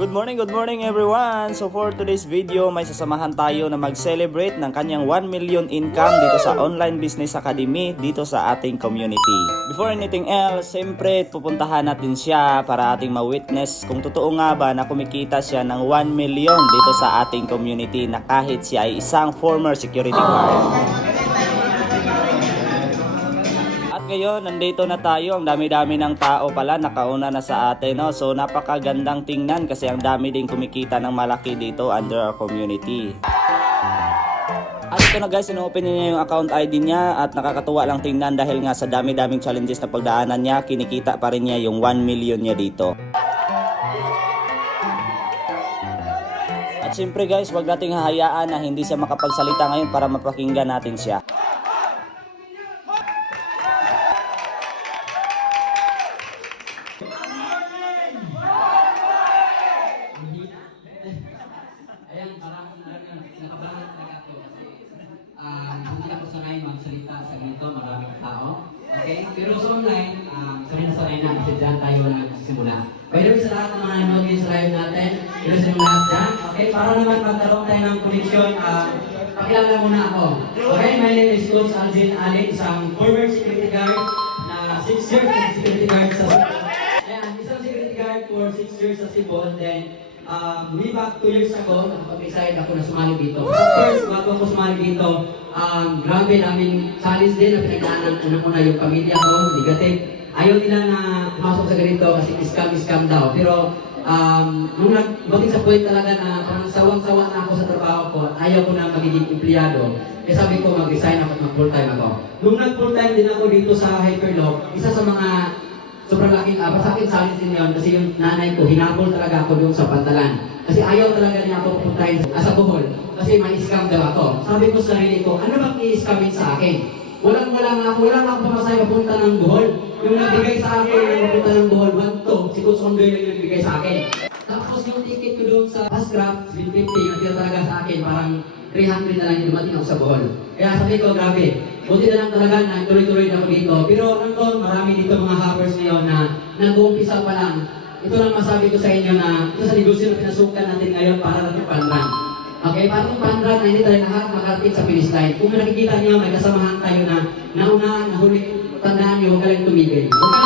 Good morning everyone! So for today's video, may sasamahan tayo na mag-celebrate ng kanyang 1 million income dito sa Online Business Academy dito sa ating community. Before anything else, siyempre pupuntahan natin siya para ating ma-witness kung totoo nga ba na kumikita siya ng 1 million dito sa ating community na kahit siya ay isang former security guard. Ngayon, nandito na tayo. Ang dami-dami ng tao pala nakauna na sa atin, no? So napakagandang tingnan kasi ang dami din kumikita ng malaki dito under our community. At ito na guys, ino-open niya yung account ID niya at nakakatuwa lang tingnan dahil nga sa dami-daming challenges na pagdaanan niya, kinikita pa rin niya yung 1 million niya dito. At siyempre guys, wag nating hahayaan na hindi siya makapagsalita ngayon para mapakinggan natin siya. Ayan, parang nakabahan talaga ako kasi hindi ako sanay magsalita sa ganito, maraming tao. Okay? Pero sa online, sanay na kasi dyan tayo nagsisimula. Pwede sa lahat ng mga nanonood din sa live natin, pero sa mga lahat dyan. Okay? Para naman magkaroon tayo ng connection, pakilala muna ako. Okay? My name is Coach Alvin Alec, isang former security guard na 6 years security guard sa Ayan, isang security guard for 6 years sa Cebu, and then way back 2 years ago, nakapag-decide ako na sumali dito. First, bago ako sumali dito, grabe namin challenge din na pinagdaanan ko na yung pamilya ko, negative. Ayaw nila na pumasok sa ganito kasi scam daw. Pero nung nagbating sa point talaga na parang sawang-sawa na ako sa trabaho ko at ayaw ko na magiging empleyado, kaya sabi ko mag-resign ako at mag-full-time ako. Nung nag-full-time din ako dito sa Hyperloop, isa sa mga sobrang laking, sa akin challenge din yun kasi yung nanay ko, hinabol talaga ako doon sa pantalan. Kasi ayaw talaga niya ako pupuntahin sa Bohol kasi may scam daw ako. Sabi ko sa sarili ko, ano bang i-scamin sa akin? Wala nga ako pamasaya papunta ng Bohol. Yung nagbigay sa akin, yung papunta ng Bohol, 1 to, si Coach Ondoy lang yung nagbigay sa akin. Tapos yung ticket ko doon sa Pascrap, 750, yung tira talaga sa akin, parang 300 na lang yung dumating ako sa Bohol. Kaya sabi ko, grabe, buti na lang talaga na tuloy-tuloy na ako dito. Pero nandun, marami dito mga hackers ngayon na nag-uumpisa pa lang. Ito lang masabi ko sa inyo na ito sa negosyo na pinasukan natin ngayon para natin panran. Okay, para itong panran na hindi tayo lahat makarating sa finish line. Kung nakikita niyo, may kasamahan tayo na nauna, nahuli, tandaan niyo, huwag ka lang tumigil. Huwag ka